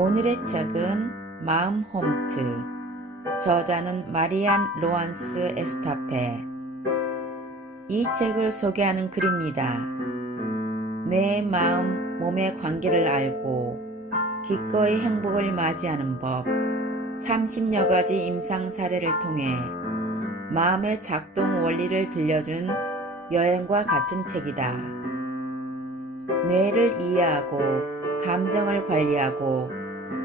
오늘의 책은 마음 홈트, 저자는 마리안 로안스 에스타페. 이 책을 소개하는 글입니다. 내 마음, 몸의 관계를 알고 기꺼이 행복을 맞이하는 법, 30여 가지 임상 사례를 통해 마음의 작동 원리를 들려준 여행과 같은 책이다. 뇌를 이해하고 감정을 관리하고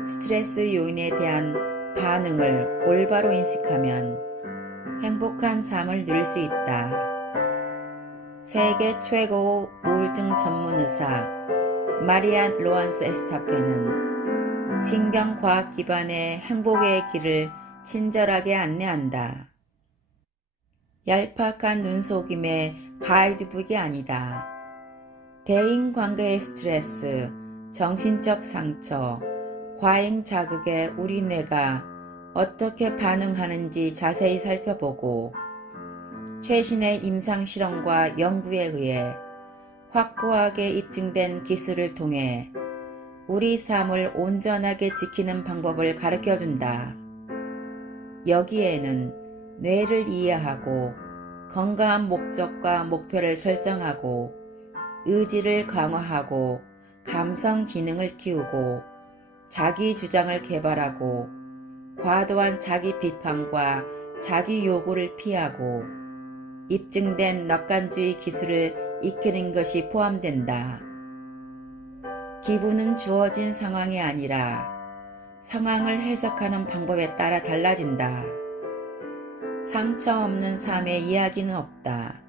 스트레스 요인에 대한 반응을 올바로 인식하면 행복한 삶을 누릴 수 있다. 세계 최고 우울증 전문 의사 마리안 로안스 에스타페는 신경과학 기반의 행복의 길을 친절하게 안내한다. 얄팍한 눈속임의 가이드북이 아니다. 대인관계의 스트레스, 정신적 상처, 과잉 자극에 우리 뇌가 어떻게 반응하는지 자세히 살펴보고 최신의 임상실험과 연구에 의해 확고하게 입증된 기술을 통해 우리 삶을 온전하게 지키는 방법을 가르쳐준다. 여기에는 뇌를 이해하고 건강한 목적과 목표를 설정하고 의지를 강화하고 감성 지능을 키우고 자기 주장을 개발하고 과도한 자기 비판과 자기 요구를 피하고 입증된 낙관주의 기술을 익히는 것이 포함된다. 기분은 주어진 상황이 아니라 상황을 해석하는 방법에 따라 달라진다. 상처 없는 삶의 이야기는 없다.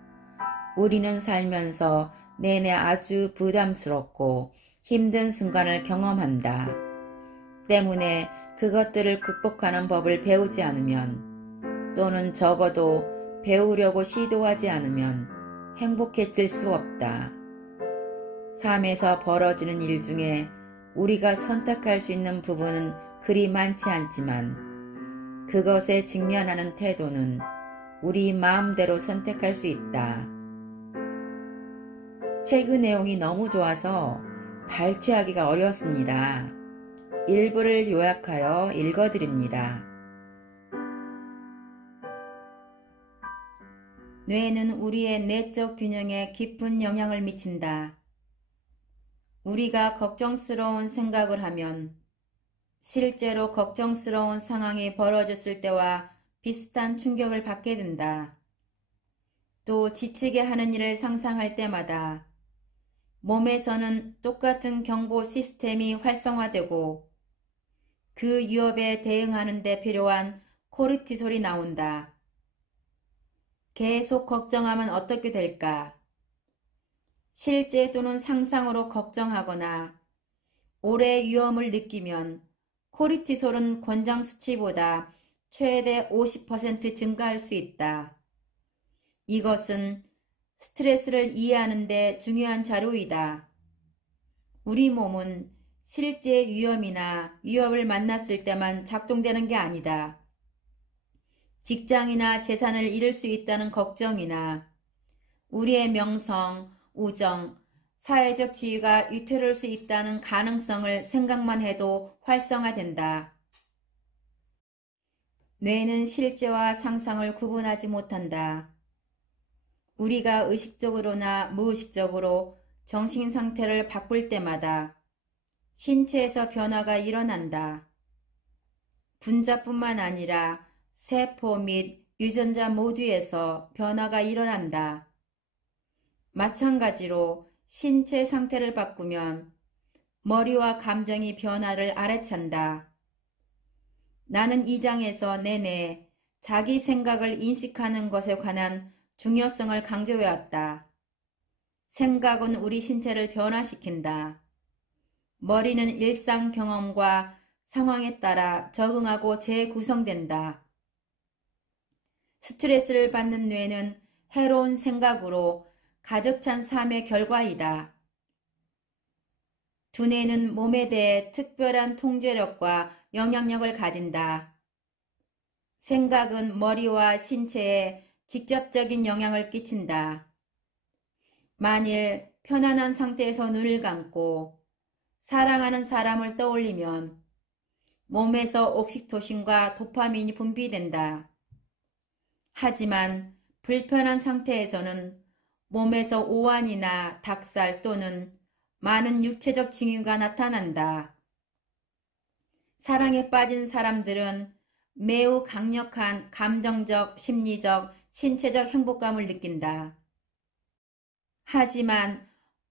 우리는 살면서 내내 아주 부담스럽고 힘든 순간을 경험한다. 때문에 그것들을 극복하는 법을 배우지 않으면 또는 적어도 배우려고 시도하지 않으면 행복해질 수 없다. 삶에서 벌어지는 일 중에 우리가 선택할 수 있는 부분은 그리 많지 않지만 그것에 직면하는 태도는 우리 마음대로 선택할 수 있다. 책의 내용이 너무 좋아서 발췌하기가 어려웠습니다. 일부를 요약하여 읽어드립니다. 뇌는 우리의 내적 균형에 깊은 영향을 미친다. 우리가 걱정스러운 생각을 하면 실제로 걱정스러운 상황이 벌어졌을 때와 비슷한 충격을 받게 된다. 또 지치게 하는 일을 상상할 때마다 몸에서는 똑같은 경고 시스템이 활성화되고 그 위협에 대응하는 데 필요한 코르티솔이 나온다. 계속 걱정하면 어떻게 될까? 실제 또는 상상으로 걱정하거나 오래 위험을 느끼면 코르티솔은 권장 수치보다 최대 50% 증가할 수 있다. 이것은 스트레스를 이해하는 데 중요한 자료이다. 우리 몸은 실제 위험이나 위협을 만났을 때만 작동되는 게 아니다. 직장이나 재산을 잃을 수 있다는 걱정이나 우리의 명성, 우정, 사회적 지위가 위태로울 수 있다는 가능성을 생각만 해도 활성화된다. 뇌는 실제와 상상을 구분하지 못한다. 우리가 의식적으로나 무의식적으로 정신 상태를 바꿀 때마다 신체에서 변화가 일어난다. 분자뿐만 아니라 세포 및 유전자 모두에서 변화가 일어난다. 마찬가지로 신체 상태를 바꾸면 머리와 감정이 변화를 알아챈다. 나는 이 장에서 내내 자기 생각을 인식하는 것에 관한 중요성을 강조해왔다. 생각은 우리 신체를 변화시킨다. 머리는 일상 경험과 상황에 따라 적응하고 재구성된다. 스트레스를 받는 뇌는 해로운 생각으로 가득 찬 삶의 결과이다. 두뇌는 몸에 대해 특별한 통제력과 영향력을 가진다. 생각은 머리와 신체에 직접적인 영향을 끼친다. 만일 편안한 상태에서 눈을 감고 사랑하는 사람을 떠올리면 몸에서 옥시토신과 도파민이 분비된다. 하지만 불편한 상태에서는 몸에서 오한이나 닭살 또는 많은 육체적 징후가 나타난다. 사랑에 빠진 사람들은 매우 강력한 감정적, 심리적, 신체적 행복감을 느낀다. 하지만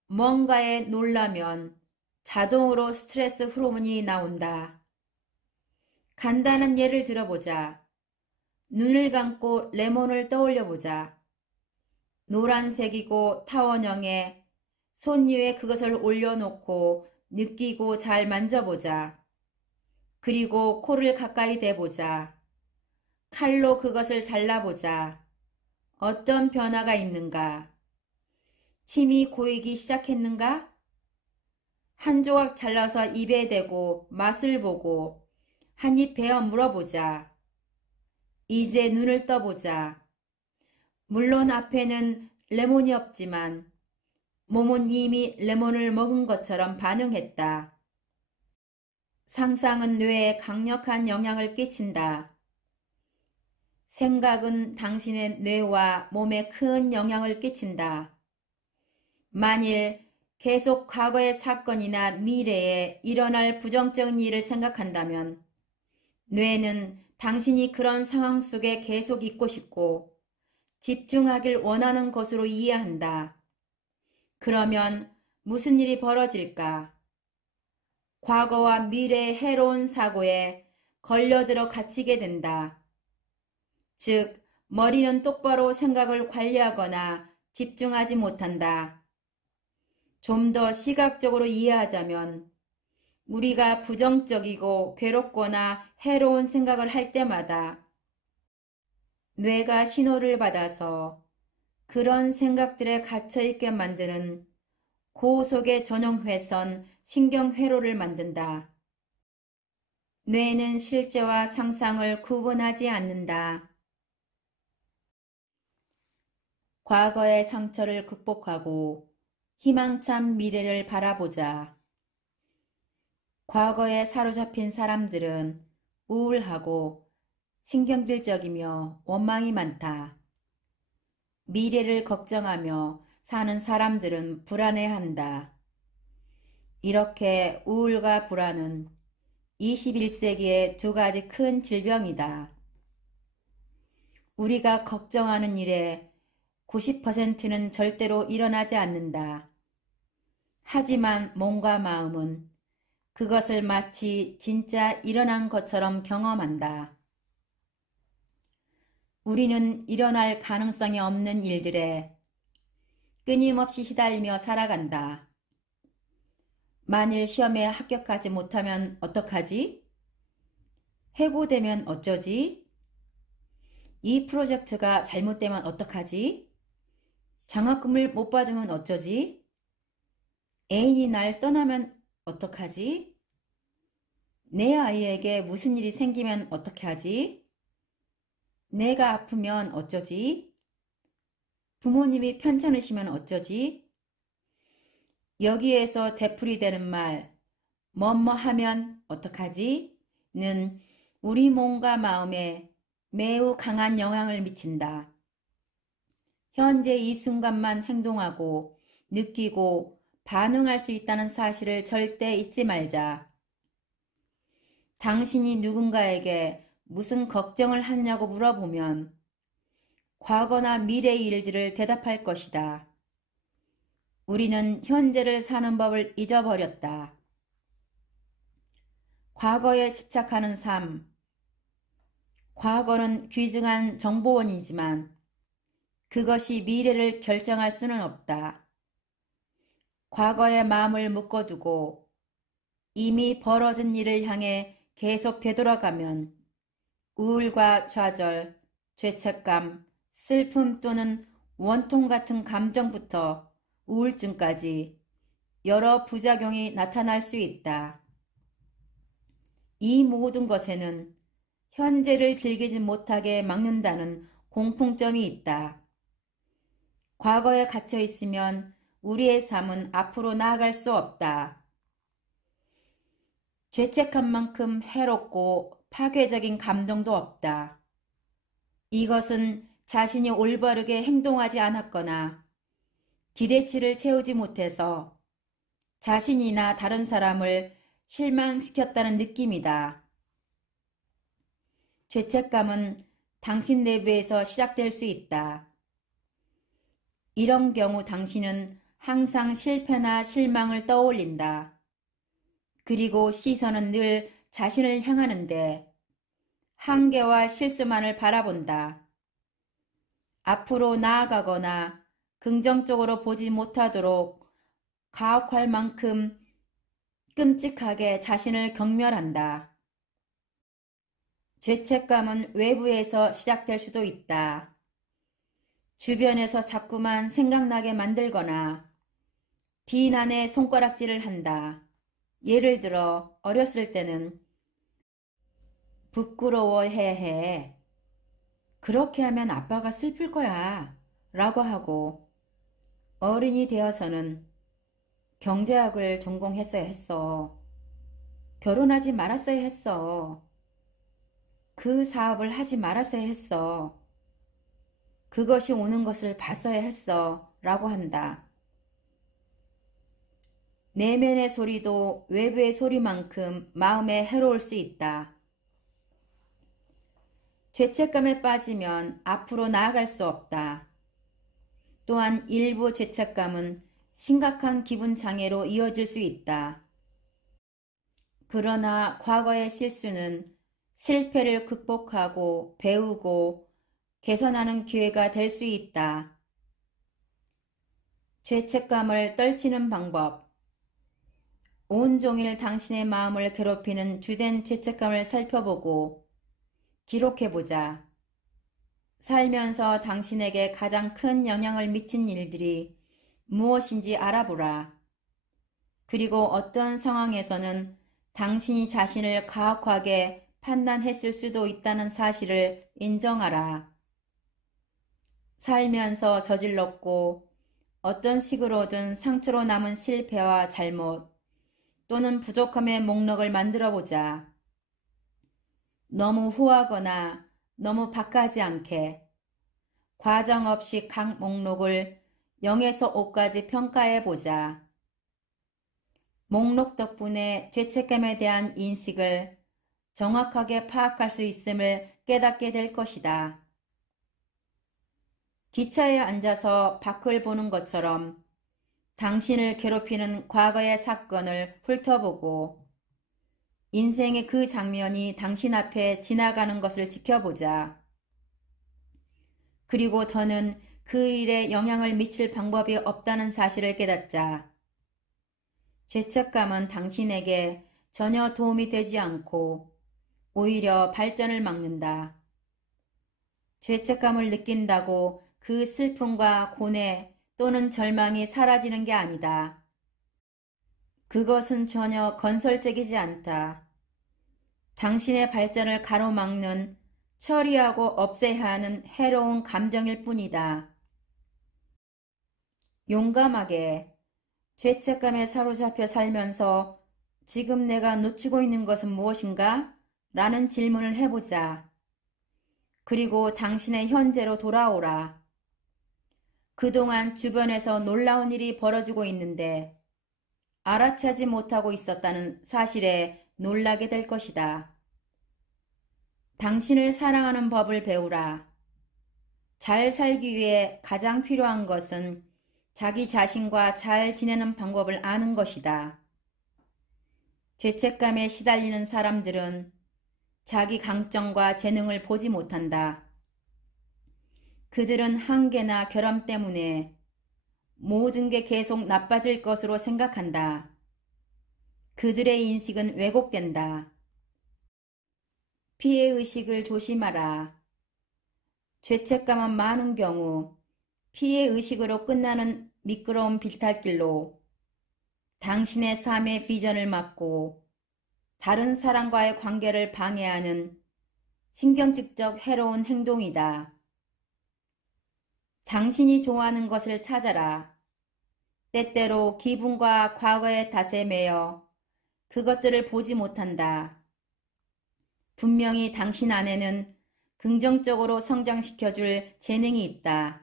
뭔가에 놀라면 자동으로 스트레스 호르몬이 나온다. 간단한 예를 들어보자. 눈을 감고 레몬을 떠올려보자. 노란색이고 타원형에 손 위에 그것을 올려놓고 느끼고 잘 만져보자. 그리고 코를 가까이 대보자. 칼로 그것을 잘라보자. 어떤 변화가 있는가? 침이 고이기 시작했는가? 한 조각 잘라서 입에 대고 맛을 보고 한 입 베어 물어보자. 이제 눈을 떠보자. 물론 앞에는 레몬이 없지만 몸은 이미 레몬을 먹은 것처럼 반응했다. 상상은 뇌에 강력한 영향을 끼친다. 생각은 당신의 뇌와 몸에 큰 영향을 끼친다. 만일 계속 과거의 사건이나 미래에 일어날 부정적인 일을 생각한다면 뇌는 당신이 그런 상황 속에 계속 있고 싶고 집중하길 원하는 것으로 이해한다. 그러면 무슨 일이 벌어질까? 과거와 미래의 해로운 사고에 걸려들어 갇히게 된다. 즉, 머리는 똑바로 생각을 관리하거나 집중하지 못한다. 좀 더 시각적으로 이해하자면 우리가 부정적이고 괴롭거나 해로운 생각을 할 때마다 뇌가 신호를 받아서 그런 생각들에 갇혀있게 만드는 고속의 전용회선 신경회로를 만든다. 뇌는 실제와 상상을 구분하지 않는다. 과거의 상처를 극복하고 희망찬 미래를 바라보자. 과거에 사로잡힌 사람들은 우울하고 신경질적이며 원망이 많다. 미래를 걱정하며 사는 사람들은 불안해한다. 이렇게 우울과 불안은 21세기의 두 가지 큰 질병이다. 우리가 걱정하는 일의 90%는 절대로 일어나지 않는다. 하지만 몸과 마음은 그것을 마치 진짜 일어난 것처럼 경험한다. 우리는 일어날 가능성이 없는 일들에 끊임없이 시달리며 살아간다. 만일 시험에 합격하지 못하면 어떡하지? 해고되면 어쩌지? 이 프로젝트가 잘못되면 어떡하지? 장학금을 못 받으면 어쩌지? 애인이 날 떠나면 어떡하지? 내 아이에게 무슨 일이 생기면 어떻게 하지? 내가 아프면 어쩌지? 부모님이 편찮으시면 어쩌지? 여기에서 되풀이되는 말, 뭐뭐 하면 어떡하지? 는 우리 몸과 마음에 매우 강한 영향을 미친다. 현재 이 순간만 행동하고 느끼고 반응할 수 있다는 사실을 절대 잊지 말자. 당신이 누군가에게 무슨 걱정을 하냐고 물어보면 과거나 미래의 일들을 대답할 것이다. 우리는 현재를 사는 법을 잊어버렸다. 과거에 집착하는 삶. 과거는 귀중한 정보원이지만 그것이 미래를 결정할 수는 없다. 과거의 마음을 묶어두고 이미 벌어진 일을 향해 계속 되돌아가면 우울과 좌절, 죄책감, 슬픔 또는 원통 같은 감정부터 우울증까지 여러 부작용이 나타날 수 있다. 이 모든 것에는 현재를 즐기지 못하게 막는다는 공통점이 있다. 과거에 갇혀 있으면 우리의 삶은 앞으로 나아갈 수 없다. 죄책한 만큼 해롭고 파괴적인 감동도 없다. 이것은 자신이 올바르게 행동하지 않았거나 기대치를 채우지 못해서 자신이나 다른 사람을 실망시켰다는 느낌이다. 죄책감은 당신 내부에서 시작될 수 있다. 이런 경우 당신은 항상 실패나 실망을 떠올린다. 그리고 시선은 늘 자신을 향하는데 한계와 실수만을 바라본다. 앞으로 나아가거나 긍정적으로 보지 못하도록 가혹할 만큼 끔찍하게 자신을 경멸한다. 죄책감은 외부에서 시작될 수도 있다. 주변에서 자꾸만 생각나게 만들거나 비난의 손가락질을 한다. 예를 들어 어렸을 때는 부끄러워해. 그렇게 하면 아빠가 슬플 거야. 라고 하고 어른이 되어서는 경제학을 전공했어야 했어. 결혼하지 말았어야 했어. 그 사업을 하지 말았어야 했어. 그것이 오는 것을 봤어야 했어. 라고 한다. 내면의 소리도 외부의 소리만큼 마음에 해로울 수 있다. 죄책감에 빠지면 앞으로 나아갈 수 없다. 또한 일부 죄책감은 심각한 기분 장애로 이어질 수 있다. 그러나 과거의 실수는 실패를 극복하고 배우고 개선하는 기회가 될 수 있다. 죄책감을 떨치는 방법. 온종일 당신의 마음을 괴롭히는 주된 죄책감을 살펴보고 기록해보자. 살면서 당신에게 가장 큰 영향을 미친 일들이 무엇인지 알아보라. 그리고 어떤 상황에서는 당신이 자신을 가혹하게 판단했을 수도 있다는 사실을 인정하라. 살면서 저질렀고 어떤 식으로든 상처로 남은 실패와 잘못 또는 부족함의 목록을 만들어보자. 너무 후하거나 너무 박하지 않게 과정 없이 각 목록을 0에서 5까지 평가해보자. 목록 덕분에 죄책감에 대한 인식을 정확하게 파악할 수 있음을 깨닫게 될 것이다. 기차에 앉아서 밖을 보는 것처럼 당신을 괴롭히는 과거의 사건을 훑어보고 인생의 그 장면이 당신 앞에 지나가는 것을 지켜보자. 그리고 더는 그 일에 영향을 미칠 방법이 없다는 사실을 깨닫자. 죄책감은 당신에게 전혀 도움이 되지 않고 오히려 발전을 막는다. 죄책감을 느낀다고 그 슬픔과 고뇌 또는 절망이 사라지는 게 아니다. 그것은 전혀 건설적이지 않다. 당신의 발전을 가로막는 처리하고 없애야 하는 해로운 감정일 뿐이다. 용감하게 죄책감에 사로잡혀 살면서 지금 내가 놓치고 있는 것은 무엇인가? 라는 질문을 해보자. 그리고 당신의 현재로 돌아오라. 그동안 주변에서 놀라운 일이 벌어지고 있는데 알아차지 못하고 있었다는 사실에 놀라게 될 것이다. 당신을 사랑하는 법을 배우라. 잘 살기 위해 가장 필요한 것은 자기 자신과 잘 지내는 방법을 아는 것이다. 죄책감에 시달리는 사람들은 자기 강점과 재능을 보지 못한다. 그들은 한계나 결함 때문에 모든 게 계속 나빠질 것으로 생각한다. 그들의 인식은 왜곡된다. 피해의식을 조심하라. 죄책감은 많은 경우 피해의식으로 끝나는 미끄러운 비탈길로 당신의 삶의 비전을 막고 다른 사람과의 관계를 방해하는 신경질적 해로운 행동이다. 당신이 좋아하는 것을 찾아라. 때때로 기분과 과거의 탓에 매여 그것들을 보지 못한다. 분명히 당신 안에는 긍정적으로 성장시켜줄 재능이 있다.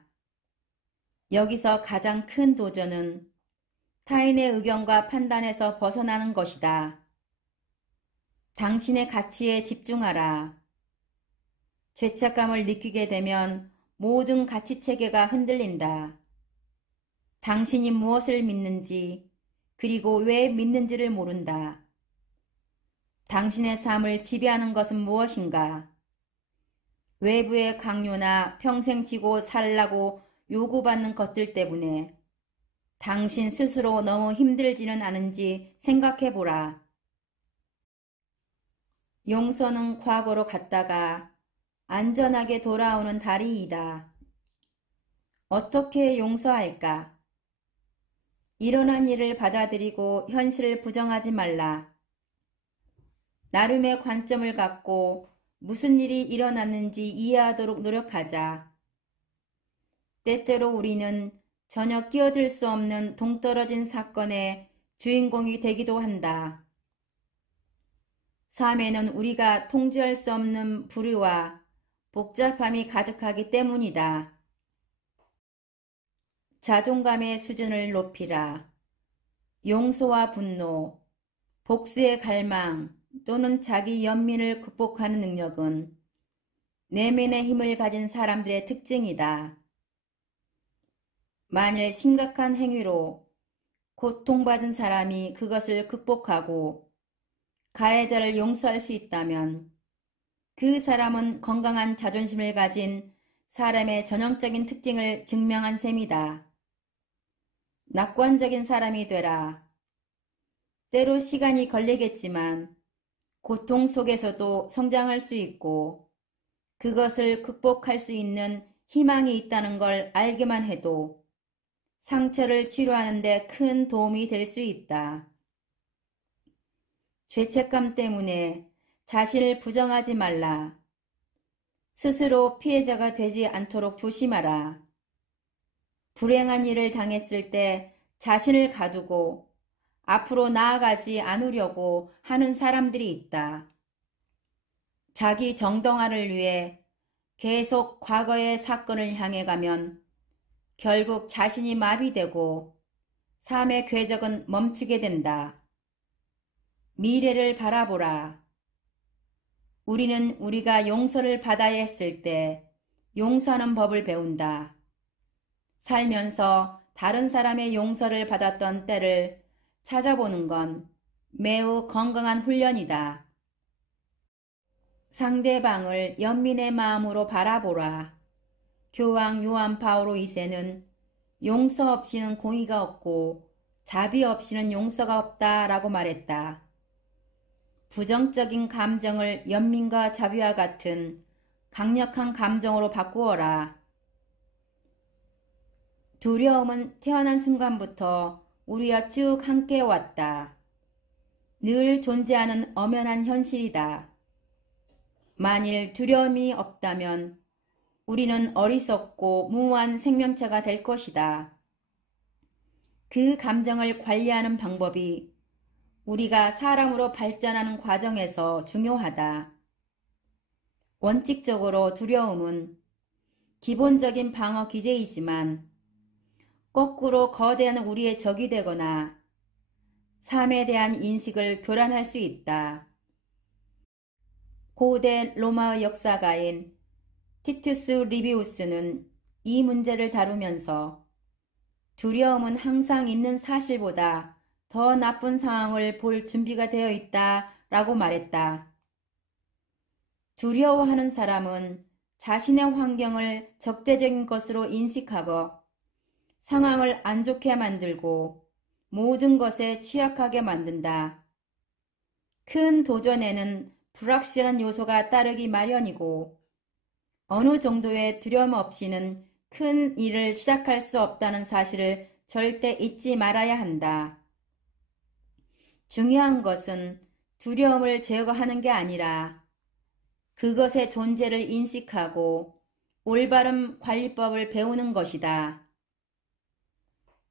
여기서 가장 큰 도전은 타인의 의견과 판단에서 벗어나는 것이다. 당신의 가치에 집중하라. 죄책감을 느끼게 되면 모든 가치체계가 흔들린다. 당신이 무엇을 믿는지, 그리고 왜 믿는지를 모른다. 당신의 삶을 지배하는 것은 무엇인가? 외부의 강요나 평생 지고 살라고 요구받는 것들 때문에 당신 스스로 너무 힘들지는 않은지 생각해보라. 용서는 과거로 갔다가 안전하게 돌아오는 다리이다. 어떻게 용서할까? 일어난 일을 받아들이고 현실을 부정하지 말라. 나름의 관점을 갖고 무슨 일이 일어났는지 이해하도록 노력하자. 때때로 우리는 전혀 끼어들 수 없는 동떨어진 사건의 주인공이 되기도 한다. 삶에는 우리가 통제할 수 없는 불의와 복잡함이 가득하기 때문이다. 자존감의 수준을 높이라. 용서와 분노, 복수의 갈망 또는 자기 연민을 극복하는 능력은 내면의 힘을 가진 사람들의 특징이다. 만일 심각한 행위로 고통받은 사람이 그것을 극복하고 가해자를 용서할 수 있다면 그 사람은 건강한 자존심을 가진 사람의 전형적인 특징을 증명한 셈이다. 낙관적인 사람이 되라. 때로 시간이 걸리겠지만 고통 속에서도 성장할 수 있고 그것을 극복할 수 있는 희망이 있다는 걸 알기만 해도 상처를 치료하는 데 큰 도움이 될 수 있다. 죄책감 때문에 자신을 부정하지 말라. 스스로 피해자가 되지 않도록 조심하라. 불행한 일을 당했을 때 자신을 가두고 앞으로 나아가지 않으려고 하는 사람들이 있다. 자기 정당화를 위해 계속 과거의 사건을 향해 가면 결국 자신이 마비되고 삶의 궤적은 멈추게 된다. 미래를 바라보라. 우리는 우리가 용서를 받아야 했을 때 용서하는 법을 배운다. 살면서 다른 사람의 용서를 받았던 때를 찾아보는 건 매우 건강한 훈련이다. 상대방을 연민의 마음으로 바라보라. 교황 요한 바오로 2세는 용서 없이는 공의가 없고 자비 없이는 용서가 없다라고 말했다. 부정적인 감정을 연민과 자비와 같은 강력한 감정으로 바꾸어라. 두려움은 태어난 순간부터 우리와 쭉 함께 왔다. 늘 존재하는 엄연한 현실이다. 만일 두려움이 없다면 우리는 어리석고 무모한 생명체가 될 것이다. 그 감정을 관리하는 방법이 우리가 사람으로 발전하는 과정에서 중요하다. 원칙적으로 두려움은 기본적인 방어 기제이지만 거꾸로 거대한 우리의 적이 되거나 삶에 대한 인식을 교란할 수 있다. 고대 로마 역사가인 티투스 리비우스는 이 문제를 다루면서 두려움은 항상 있는 사실보다 더 나쁜 상황을 볼 준비가 되어 있다 라고 말했다. 두려워하는 사람은 자신의 환경을 적대적인 것으로 인식하고 상황을 안 좋게 만들고 모든 것에 취약하게 만든다. 큰 도전에는 불확실한 요소가 따르기 마련이고 어느 정도의 두려움 없이는 큰 일을 시작할 수 없다는 사실을 절대 잊지 말아야 한다. 중요한 것은 두려움을 제거하는 게 아니라 그것의 존재를 인식하고 올바른 관리법을 배우는 것이다.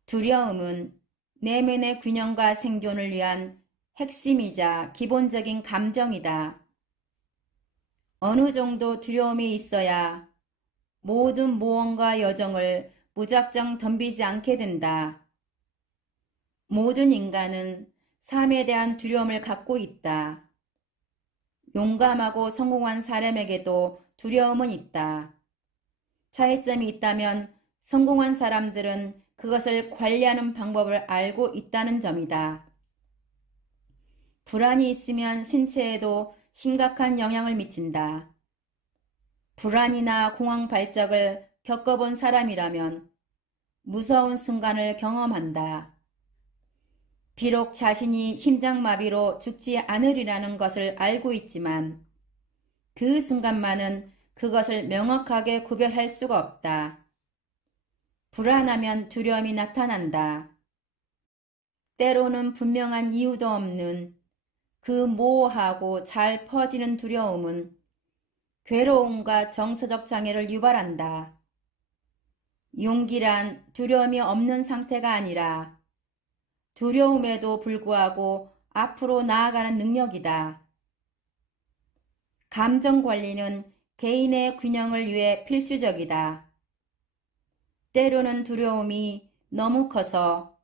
두려움은 내면의 균형과 생존을 위한 핵심이자 기본적인 감정이다. 어느 정도 두려움이 있어야 모든 모험과 여정을 무작정 덤비지 않게 된다. 모든 인간은 삶에 대한 두려움을 갖고 있다. 용감하고 성공한 사람에게도 두려움은 있다. 차이점이 있다면 성공한 사람들은 그것을 관리하는 방법을 알고 있다는 점이다. 불안이 있으면 신체에도 심각한 영향을 미친다. 불안이나 공황 발작을 겪어본 사람이라면 무서운 순간을 경험한다. 비록 자신이 심장마비로 죽지 않으리라는 것을 알고 있지만 그 순간만은 그것을 명확하게 구별할 수가 없다. 불안하면 두려움이 나타난다. 때로는 분명한 이유도 없는 그 모호하고 잘 퍼지는 두려움은 괴로움과 정서적 장애를 유발한다. 용기란 두려움이 없는 상태가 아니라 두려움에도 불구하고 앞으로 나아가는 능력이다. 감정 관리는 개인의 균형을 위해 필수적이다. 때로는 두려움이 너무 커서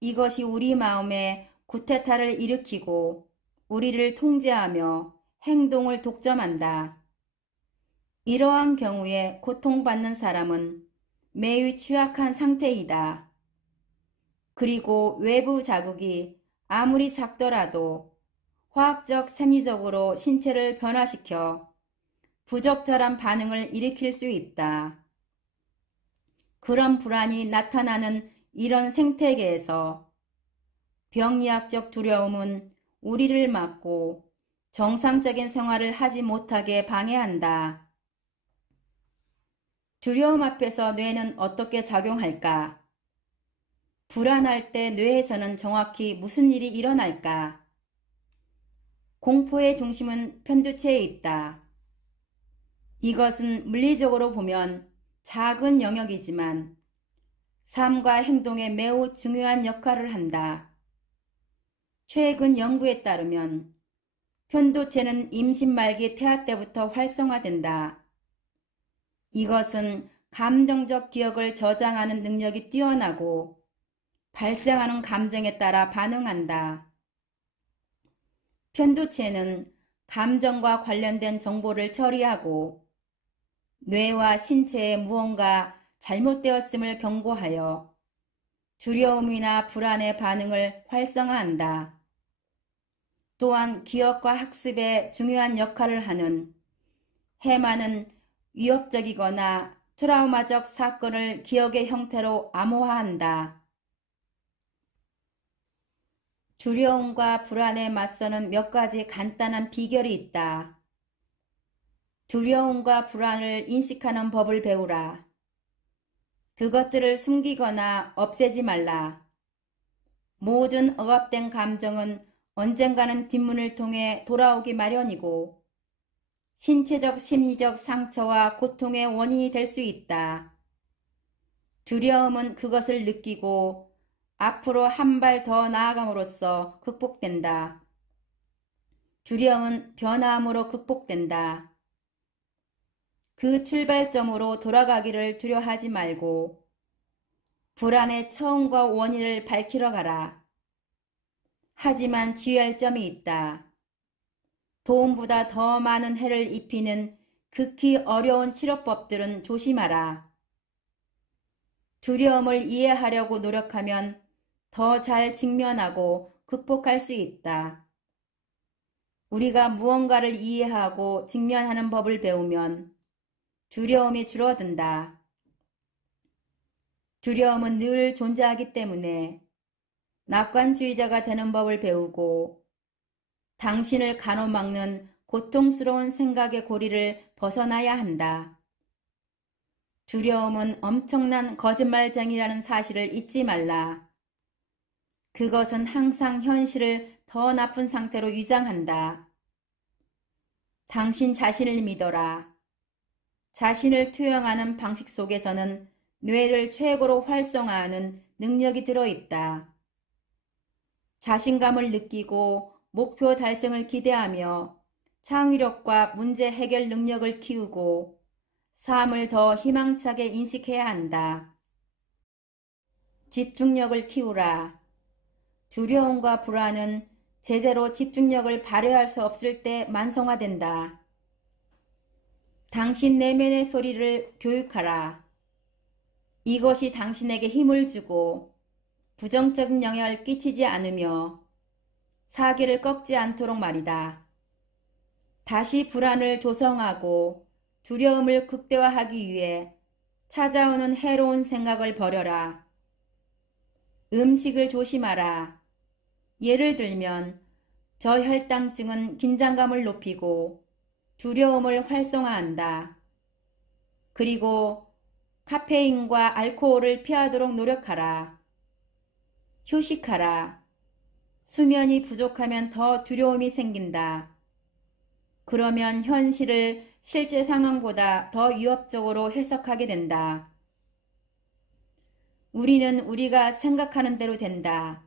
이것이 우리 마음에 구태타를 일으키고 우리를 통제하며 행동을 독점한다. 이러한 경우에 고통받는 사람은 매우 취약한 상태이다. 그리고 외부 자극이 아무리 작더라도 화학적 생리적으로 신체를 변화시켜 부적절한 반응을 일으킬 수 있다. 그런 불안이 나타나는 이런 생태계에서 병리학적 두려움은 우리를 막고 정상적인 생활을 하지 못하게 방해한다. 두려움 앞에서 뇌는 어떻게 작용할까? 불안할 때 뇌에서는 정확히 무슨 일이 일어날까? 공포의 중심은 편두체에 있다. 이것은 물리적으로 보면 작은 영역이지만 삶과 행동에 매우 중요한 역할을 한다. 최근 연구에 따르면 편두체는 임신 말기 태아 때부터 활성화된다. 이것은 감정적 기억을 저장하는 능력이 뛰어나고 발생하는 감정에 따라 반응한다. 편두체는 감정과 관련된 정보를 처리하고 뇌와 신체에 무언가 잘못되었음을 경고하여 두려움이나 불안의 반응을 활성화한다. 또한 기억과 학습에 중요한 역할을 하는 해마는 위협적이거나 트라우마적 사건을 기억의 형태로 암호화한다. 두려움과 불안에 맞서는 몇 가지 간단한 비결이 있다. 두려움과 불안을 인식하는 법을 배우라. 그것들을 숨기거나 없애지 말라. 모든 억압된 감정은 언젠가는 뒷문을 통해 돌아오기 마련이고 신체적 심리적 상처와 고통의 원인이 될 수 있다. 두려움은 그것을 느끼고 앞으로 한 발 더 나아감으로써 극복된다. 두려움은 변화함으로 극복된다. 그 출발점으로 돌아가기를 두려워하지 말고 불안의 처음과 원인을 밝히러 가라. 하지만 주의할 점이 있다. 도움보다 더 많은 해를 입히는 극히 어려운 치료법들은 조심하라. 두려움을 이해하려고 노력하면 더 잘 직면하고 극복할 수 있다. 우리가 무언가를 이해하고 직면하는 법을 배우면 두려움이 줄어든다. 두려움은 늘 존재하기 때문에 낙관주의자가 되는 법을 배우고 당신을 가로막는 고통스러운 생각의 고리를 벗어나야 한다. 두려움은 엄청난 거짓말쟁이라는 사실을 잊지 말라. 그것은 항상 현실을 더 나쁜 상태로 위장한다. 당신 자신을 믿어라. 자신을 투영하는 방식 속에서는 뇌를 최고로 활성화하는 능력이 들어있다. 자신감을 느끼고 목표 달성을 기대하며 창의력과 문제 해결 능력을 키우고 삶을 더 희망차게 인식해야 한다. 집중력을 키우라. 두려움과 불안은 제대로 집중력을 발휘할 수 없을 때 만성화된다. 당신 내면의 소리를 교육하라. 이것이 당신에게 힘을 주고 부정적인 영향을 끼치지 않으며 사기를 꺾지 않도록 말이다. 다시 불안을 조성하고 두려움을 극대화하기 위해 찾아오는 해로운 생각을 버려라. 음식을 조심하라. 예를 들면 저혈당증은 긴장감을 높이고 두려움을 활성화한다. 그리고 카페인과 알코올을 피하도록 노력하라. 휴식하라. 수면이 부족하면 더 두려움이 생긴다. 그러면 현실을 실제 상황보다 더 위협적으로 해석하게 된다. 우리는 우리가 생각하는 대로 된다.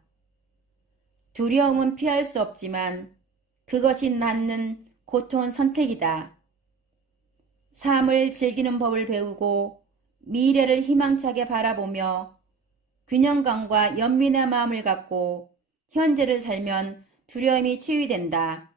두려움은 피할 수 없지만 그것이 낳는 고통은 선택이다. 삶을 즐기는 법을 배우고 미래를 희망차게 바라보며 균형감과 연민의 마음을 갖고 현재를 살면 두려움이 치유된다.